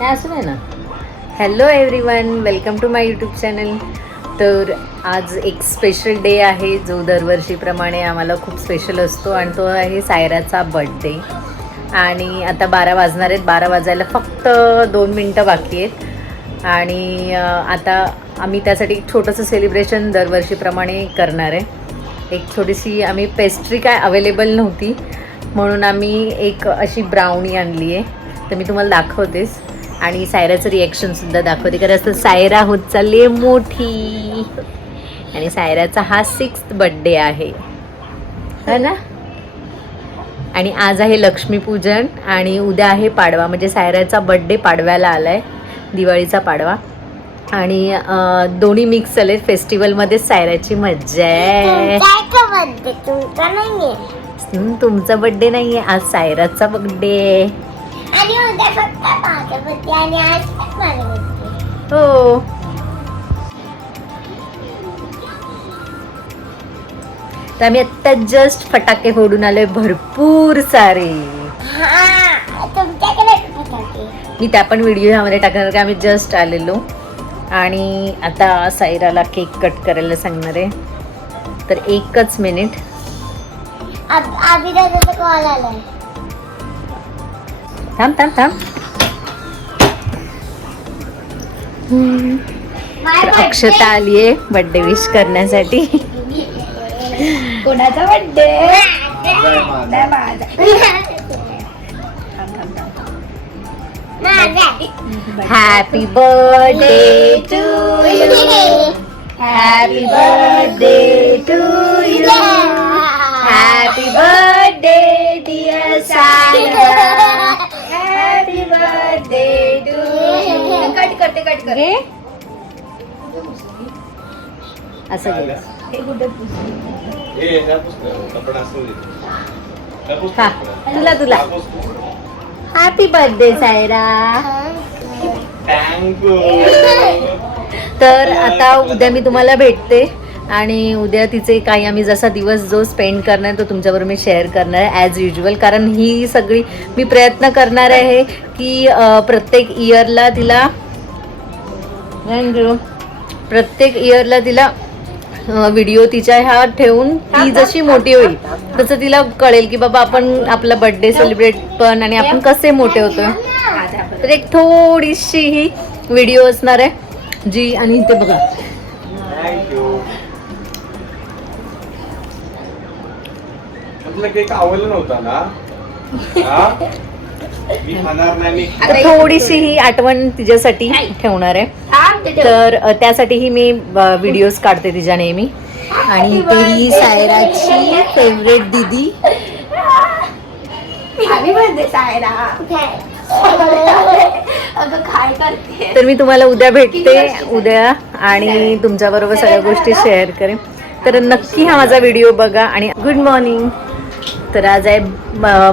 काय असं नाही ना. Hello everyone, welcome to my YouTube channel. तर आज एक स्पेशल डे आहे जो दरवर्षीप्रमाणे आम्हाला खूप स्पेशल असतो आणि तो आहे सायराचा बर्थडे. आणि आता 12 वाजणार आहेत. 12 वाजायला फक्त 2 मिनटं बाकी आहेत. आणि आता आम्ही त्यासाठी एक छोटंसं सेलिब्रेशन दरवर्षीप्रमाणे करणार आहे. एक छोटीशी आम्ही पेस्ट्री काय अवेलेबल नव्हती म्हणून आम्ही एक अशी ब्राउनी आणली आहे. तर मी तुम्हाला दाखवतेच आणि सायराचं रिॲक्शनसुद्धा दाखवते. कारण असं सायरा होत चालली आहे मोठी आणि सायराचा हा 6th बड्डे आहे है ना. आणि आज आहे लक्ष्मीपूजन आणि उद्या आहे पाडवा. म्हणजे सायराचा बड्डे पाडव्याला आला आहे, दिवाळीचा पाडवा. आणि दोन्ही मिक्स झाले. फेस्टिवलमध्येच सायराची मज्जा आहे. तुमचा बड्डे नाही आहे, आज सायराचा बड्डे. हो, तर आम्ही आत्ता जस्ट फटाके फोडून आलोय भरपूर सारे. मी त्या पण व्हिडिओ ह्यामध्ये टाकणार. आम्ही जस्ट आलेलो आणि आता सायराला केक कट करायला सांगणार आहे. तर 1च मिनिट. थांब थांब थांब. तर अक्षता आली आहे बर्थडे विश करण्यासाठी. कोणाचा birthday? Happy birthday to you, happy birthday to you, happy birthday dear Saira, happy birthday to you. Cut करते कट कर. घे असं घे. हा, तुला तुला हॅपी बर्थडे सायरा. तर आता उद्या मी तुम्हाला भेटते आणि उद्या तिचे काही आम्ही जसा दिवस जो स्पेंड करणार तो तुमच्याबरोबर मी शेअर करणार आहे ॲज युजल. कारण ही सगळी मी प्रयत्न करणार आहे की प्रत्येक इयरला तिला व्हिडिओ तिच्या ह्या ठेवून ती जशी मोठी होईल तसं तिला कळेल की बाबा आपण आपला बर्थडे सेलिब्रेट पण आणि आपण कसे मोठे होतो. तर एक थोडीशी ही व्हिडिओ असणार आहे जी. आणि इथे बघा, केक आवडला नव्हता ना. थोडीशी ही आठवण तिच्यासाठी ठेवणार आहे. तर त्यासाठीही मी व्हिडिओज काढते तिच्या नेहमी. आणि ही सायराची फेवरेट दीदी. तर मी तुम्हाला उद्या भेटते उद्या आणि तुमच्याबरोबर सगळ्या गोष्टी शेअर करेन. तर नक्की हा माझा व्हिडिओ बघा. आणि गुड मॉर्निंग. तर आज आहे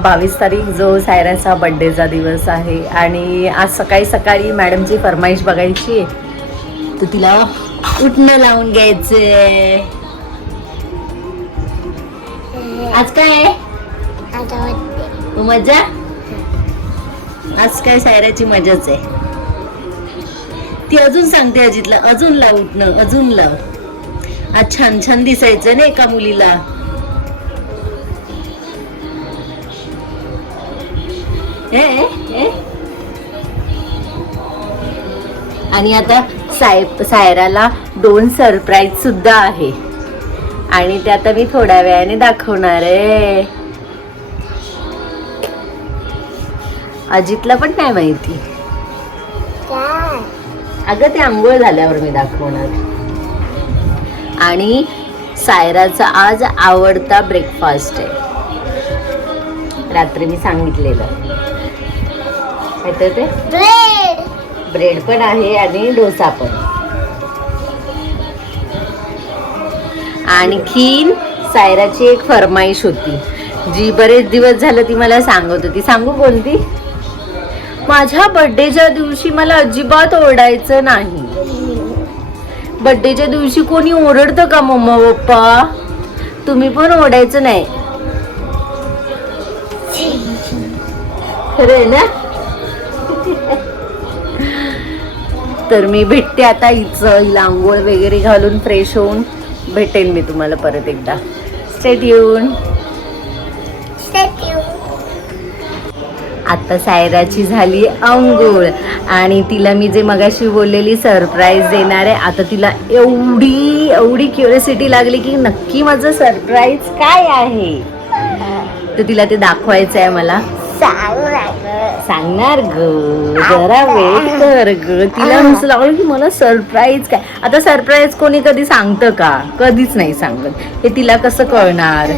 22 तारीख जो सायराचा बड्डेचा दिवस आहे. आणि आज सकाळी सकाळी मॅडमची फरमाईश बघायची आहे तर तिला उठणं लावून घ्यायचंय. आज काय मजा? आज काय सायराची मजाच आहे. ती अजून सांगते अजितला अजून लाव उठणं, अजून लाव. आज छान छान दिसायचं ना एका मुलीला. आणि आता सायराला 2 सरप्राईज सुद्धा आहे आणि ते आता मी थोड्या वेळाने दाखवणार आहे. अजितला पण नाही माहिती. अगं ते आंघोळ झाल्यावर मी दाखवणार. आणि सायराचा आज आवडता ब्रेकफास्ट आहे. रात्री मी सांगितलेलं ते ब्रेड पण आहे आणि डोसा पण. आणखीन सायराची एक फरमाईश होती जी बरेच दिवस झालं ती मला सांगत होती. सांगू कोणती? माझ्या बर्थडेच्या दिवशी मला अजिबात ओरडायचं नाही. बर्थडेच्या दिवशी कोणी ओरडतं का मम्मा पप्पा? तुम्ही पण ओरडायचं नाही. खरं आहे ना. तर मी भेटते आता हिला आंघोळ वगैरे घालून फ्रेश होऊन भेटेन मी तुम्हाला परत एकदा. Stay tune. आता सायराची झाली अंघोळ आणि तिला मी जे मगाशी बोललेली सरप्राईज देणार आहे, आता तिला एवढी एवढी क्युरियोसिटी लागली की नक्की माझं सरप्राईज काय आहे, तर तिला ते दाखवायचं आहे मला. सांगणार ग, जरा वेट कर ग. तिला असं लागलं की मला सरप्राईज काय. आता सरप्राईज कोणी कधी सांगतं का? कधीच नाही सांगत. हे तिला कसं कळणार?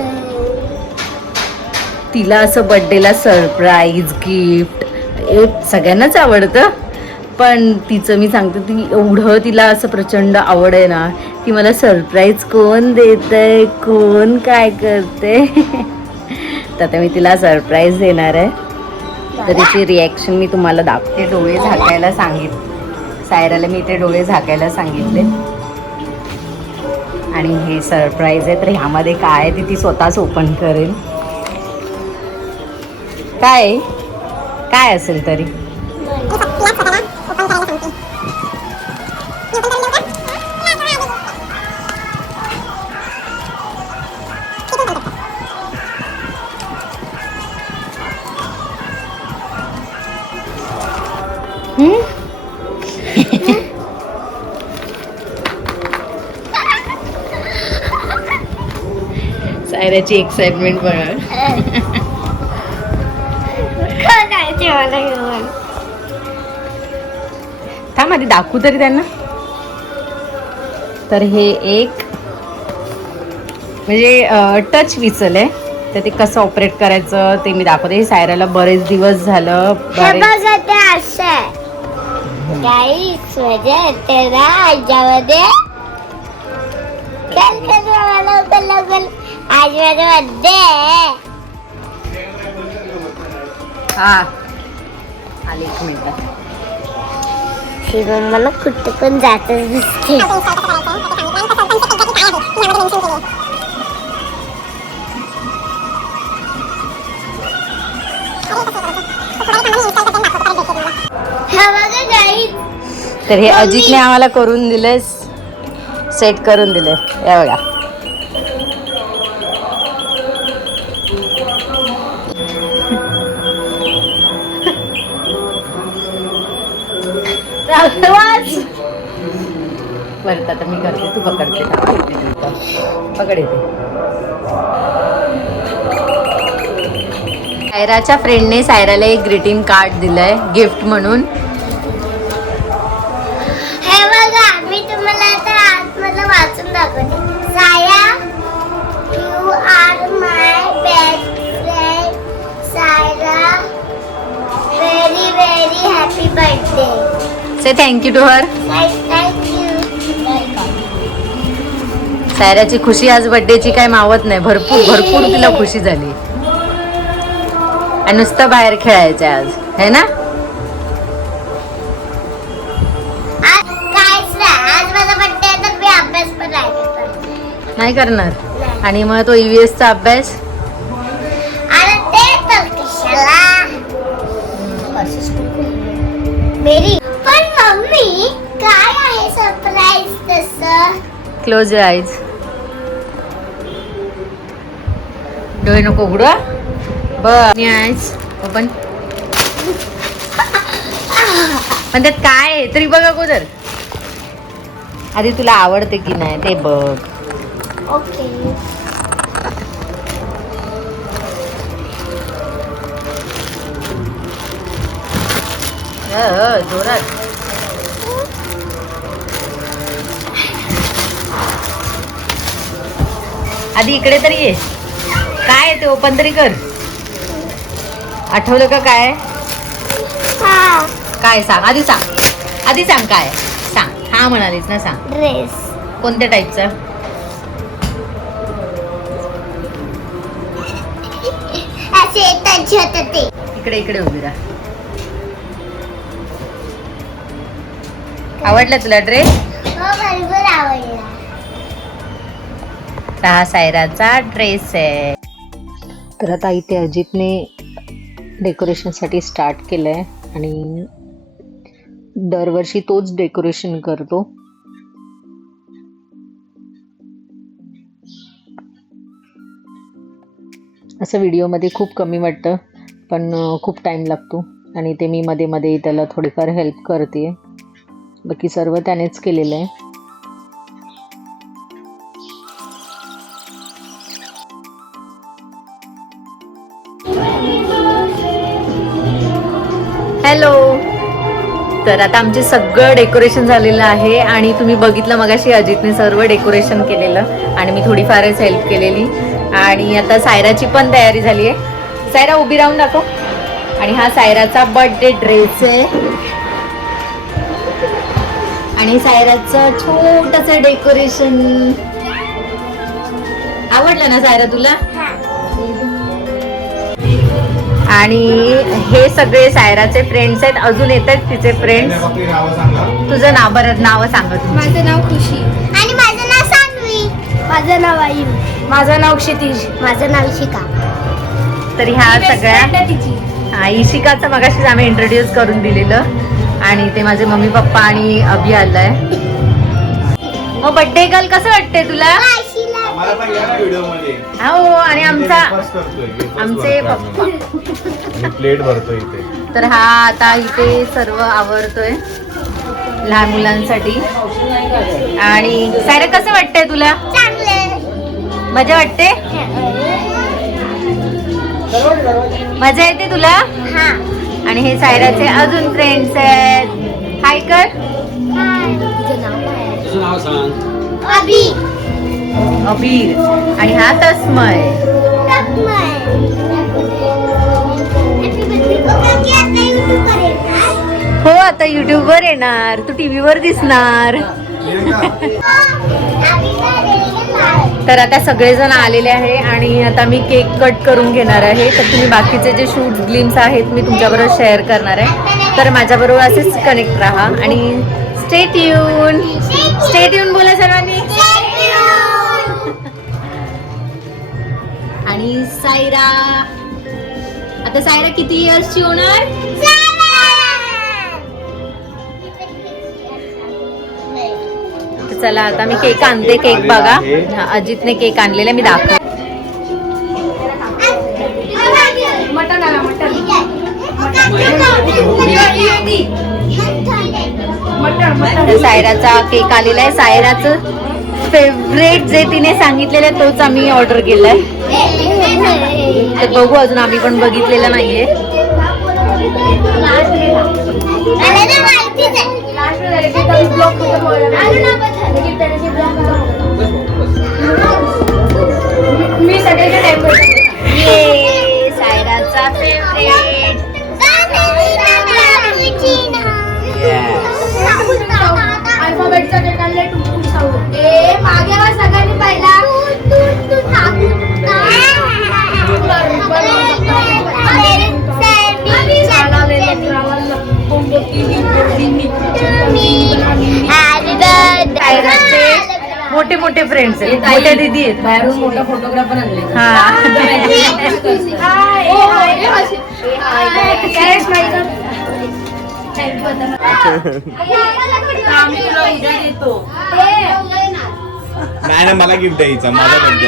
तिला असं बर्थडेला सरप्राईज गिफ्ट हे सगळ्यांनाच आवडतं, पण तिचं मी सांगते ती एवढं तिला असं प्रचंड आवड आहे ना की मला सरप्राईज कोण देतंय, कोण काय करते. तर आता मी तिला सरप्राईज देणार आहे. तर तिची रिॲक्शन मी तुम्हाला दाखवते. डोळे झाकायला सायराला मी ते डोळे झाकायला सांगितले आणि हे सरप्राईज आहे. तर ह्यामध्ये काय आहे ती स्वतःच ओपन करेल. काय काय असेल तरी. सायराची एक्साइटमेंट बघा. थांब आधी दाखवू तरी त्यांना. तर हे एक म्हणजे टच विचल आहे, तर ते कसं ऑपरेट करायचं ते मी दाखवते. हे सायराला बरेच दिवस झालं. हा आले एक मिनिट. मला कुठं पण जातच दिसते. तर हे अजितने आम्हाला करून दिले, सेट करून दिले. या बघा. बरं आता मी करते, तू पकडते. पकड येते. सायराच्या फ्रेंडने सायराला एक ग्रीटिंग कार्ड दिलंय गिफ्ट म्हणून. हे बघा, मी तुम्हाला आता आतमधलं वाचून दाखवते. साया, you are my best friend Saira, very very happy birthday. Say thank you to her. Thank you. सायराची खुशी आज बर्थडेची काय मावत नाही. भरपूर भरपूर तिला खुशी झाली आणि नुसतं बाहेर खेळायचं आज, है ना? आज माझा बर्थडे आहे तर मी अभ्यास पण नाही करणार. आणि मग तो EVS चा अभ्यास. अरे ते तर कशाला. पण मम्मी काय आहे सरप्राईज तसं? Close your eyes. डोळे नको उघडू. बघ आईज ओपन. पण त्यात काय आहे तरी बघ अगोदर. आधी तुला आवडते की नाही ते बघ. ओके. जोरात. आधी इकडे तरी ये. काय ते ओपन तरी कर. आठवलं का काय? काय सांग आधी, आधी सांग काय सांग. हा म्हणालीस ना, सांग. ड्रेस. कोणत्या टाईपचा? असे टच होत ते. इकडे इकडे उभी राहा. आवडला तुला ड्रेस? हो, भरपूर आवडला. हा सायराचा ड्रेस आहे. तर आता इथे अजितने डेकोरेशनसाठी स्टार्ट केलंय आणि दरवर्षी तोच डेकोरेशन करतो. असं व्हिडिओमध्ये खूप कमी वाटतं, पण खूप टाईम लागतो आणि ते मी मध्ये मध्ये त्याला थोडीफार हेल्प करते. बाकी सर्व त्यानेच केलेलं आहे. हॅलो. तर आता आमचे सगळं डेकोरेशन झालेलं आहे आणि तुम्ही बघितलं मगाशी अजितने सर्व डेकोरेशन केलेलं आणि मी थोडीफारच हेल्प केलेली. आणि आता सायराची पण तयारी झाली आहे. सायरा उभी राहून दाखव. आणि हा सायराचा बर्थडे ड्रेस आहे आणि सायराचं छोटंसं डेकोरेशन. आवडलं ना सायरा तुला? आणि हे सगळे सायराचे फ्रेंड्स आहेत. अजून येत आहेत तिचे फ्रेंड्स. तुझं नाव बरं नाव सांगा. माझं नाव खुशी आणि माझं नाव सान्वी. माझं नाव आई. माझं नाव क्षितिज. माझं नाव इशिका. तर ह्या सगळ्या इशिकाचं मगाशीच आम्ही इंट्रोड्यूस करून दिलेलं आणि ते माझे मम्मी पप्पा आणि अभि आलाय. मग बर्थडे गर्ल कसं वाटतंय तुला? हो. आणि आमचे पप्पा प्लेट भरतो इथे. तर हा आता इथे सर्व आवरतोय लहान मुलांसाठी. आणि सायरा कसं वाटतंय तुला? मजा वाटते? मजा येते तुला? आणि हे सायराचे अजून फ्रेंड्स आहेत. हाय कर. अबीर. आणि हा तस्मय. हो आता युट्यूब वर येणार. तू टीव्ही वर दिसणार. तर आता सगळेजण आलेले आहे आणि आता मी केक कट करून घेणार आहे. तर तुम्ही बाकीचे जे शूट्स ग्लिम्स आहेत मी तुमच्याबरोबर शेअर करणार आहे. तर माझ्याबरोबर असेच कनेक्ट राहा आणि स्टे ट्यून. स्टे ट्यून बोला सर्वांनी. आणि सायरा आता सायरा किती इयर्सची होणार? चला आता मी केक आणते. केक बघा. अजितने केक आणलेला मी दाखव. सायराचा केक आलेला आहे. सायराचं फेवरेट जे तिने सांगितलेलं तोच आम्ही ऑर्डर केलाय. तर बघू अजून आम्ही पण बघितलेलं नाहीये. सायराचा फेवरेट मागे सगळ्यांनी पहिला मोठे मोठे फ्रेंड्स आहेत. मोठ्या दीदी आहेत. बाहेरून मोठा फोटोग्राफर आणले. नाही मला गिफ्ट द्यायचं. माझा बर्थडे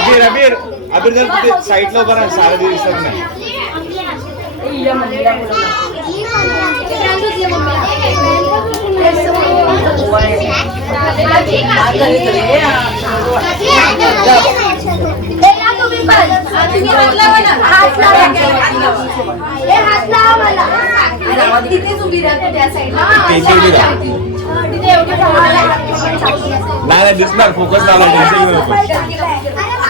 अबीर अबीर अबीर जर तिथे साईडला उभा राहा सारथी दिसत नाही. नाही दिसणार फोकस लावला टेन्शन घेऊ नको.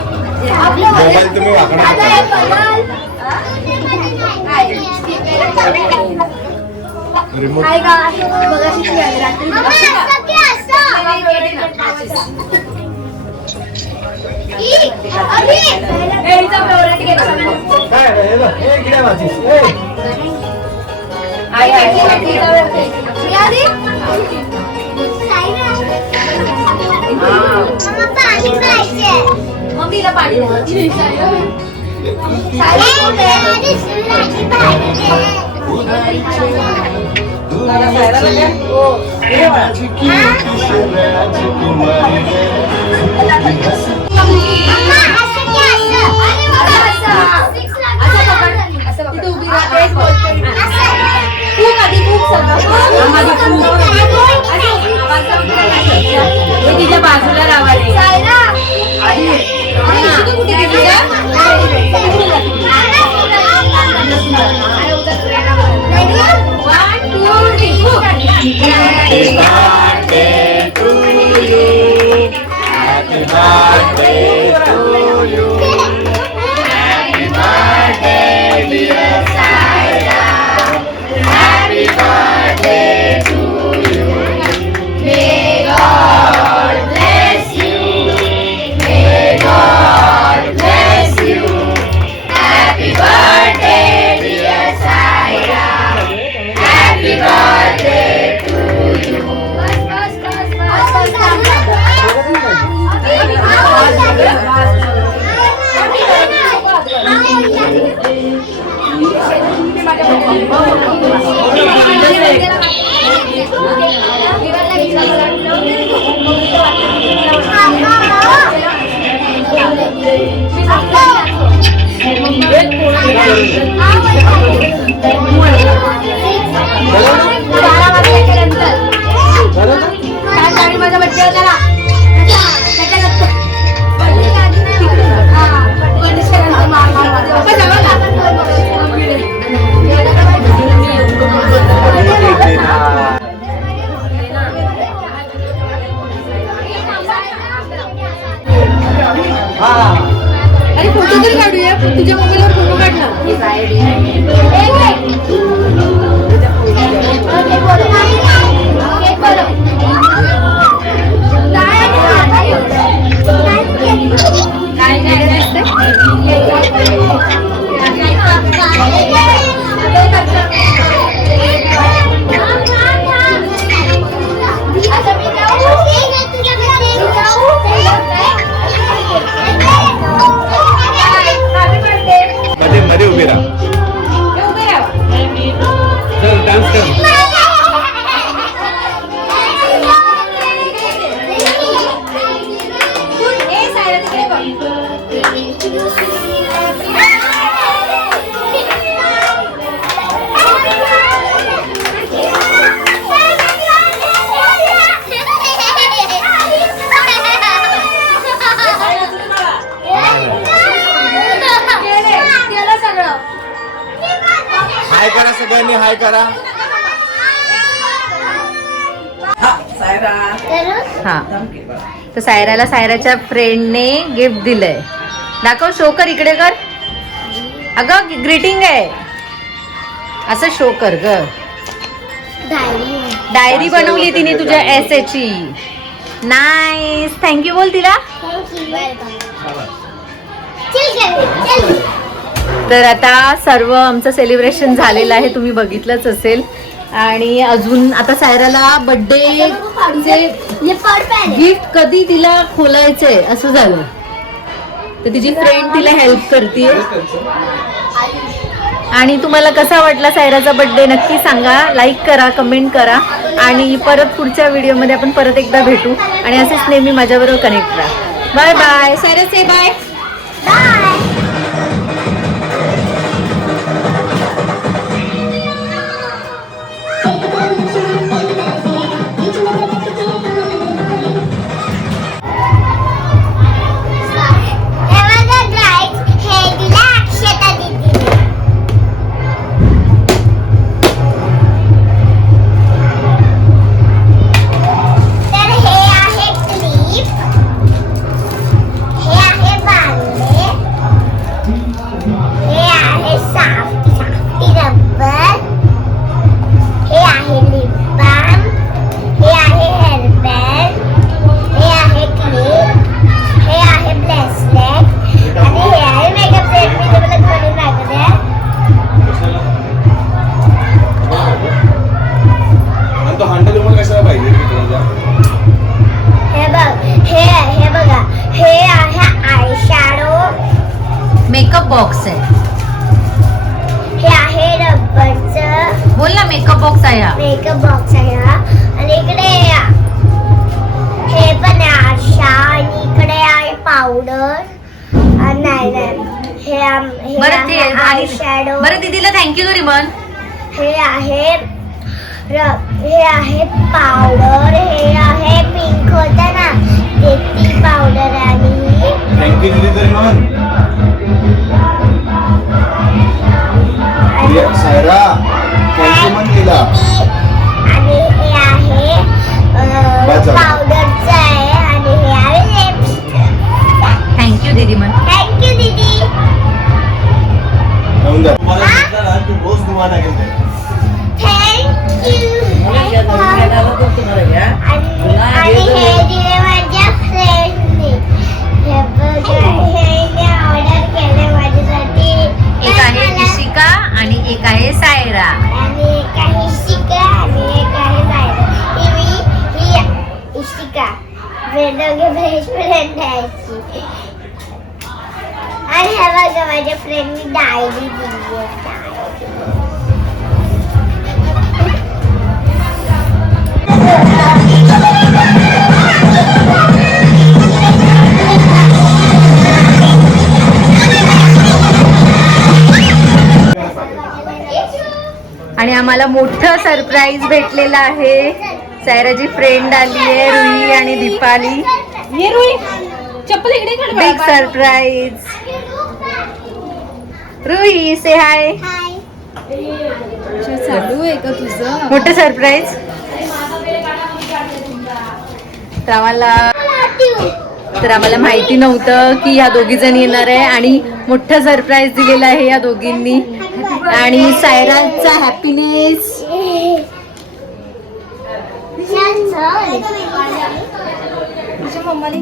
मोबाईल तुम्ही वाकडा रिमोट मम्मीला पाणी तिच्या बाजूला रावाले माझा बड्डे होता ना अरे फोटो तरी काढूया तुझ्या मोबाईलवर फोटो काढला मध्ये उभी राहा. चल डान्स कर. हाय करा सगळ्यांनी हाय करा. हा तर सायराला सायराच्या फ्रेंडने गिफ्ट दिलंय. दाखव शो कर इकडे कर. अगं ग्रीटिंग आहे, असं शो कर ग. डायरी बनवली तिने तुझ्या एसेची. नाईस, थँक्यू बोल तिला. तर आता सर्व आमचं सेलिब्रेशन झालेलं आहे, तुम्ही बघितलंच असेल. आणि अजून आता सायराला बर्थडे गिफ्ट कधी तिला खोलायचंय असं झालं, तर तिची फ्रेंड तिला हेल्प करते. आणि तुम्हाला कसा वाटला सायराचा बर्थडे नक्की सांगा, लाईक करा, कमेंट करा. आणि परत पुढच्या व्हिडिओमध्ये आपण परत एकदा भेटू आणि असेच नेहमी माझ्याबरोबर कनेक्ट राहा. Bye bye. Saira say bye. Makeup box आहे. हे आहे रबरचं. बोल ना, मेकअप बॉक्स आहे हा. मेकअप बॉक्स आहे हा. आणि इकडे हे पण आहे आरसा. आणि इकडे आहे पावडर. नाही आय शॅडो. बरं दीदीला थँक्यू तरी म्हण. हे आहे पावडर. हे आहे पिंक होता ना ती पावडर. आणि थँक्यू दिली तरी म्हण. सायरा थँक्यू म्हण तिला. आणि हे आहे पावडरचं आहे. आणि हे आहे लिपस्टिक. थँक्यू दीदी म्हण. थँक्यू दीदी. रोज तुम्हाला थँक्यू. आणि हे दिले माझ्या फ्रेंडने. हे बघा, हे ऑर्डर केले माझ्यासाठी. एक आहे इशिका आणि एक आहे सायरा. आणि एक आहे इशिका आणि एक आहे सायरा. ही इशिका दोघे बेस्ट फ्रेंड आहे. आणि हे बघा माझ्या फ्रेंडनी डायरी दिली आहे. आणि आम्हाला मोठं सरप्राईज भेटलेलं आहे. सायराची फ्रेंड आली आहे, रुही आणि दीपाली. ये रुही, चप्पल इकडे काढ. Big surprise. Ruhi say hi. चालू आहे का तुझं? मोठं सरप्राईज. तर आम्हाला माहिती नव्हतं की ह्या दोघी जण येणार आहे आणि मोठं सरप्राईज दिलेलं आहे या दोघींनी. आणि सायराचा हॅपीनेस. तुझ्या मम्माने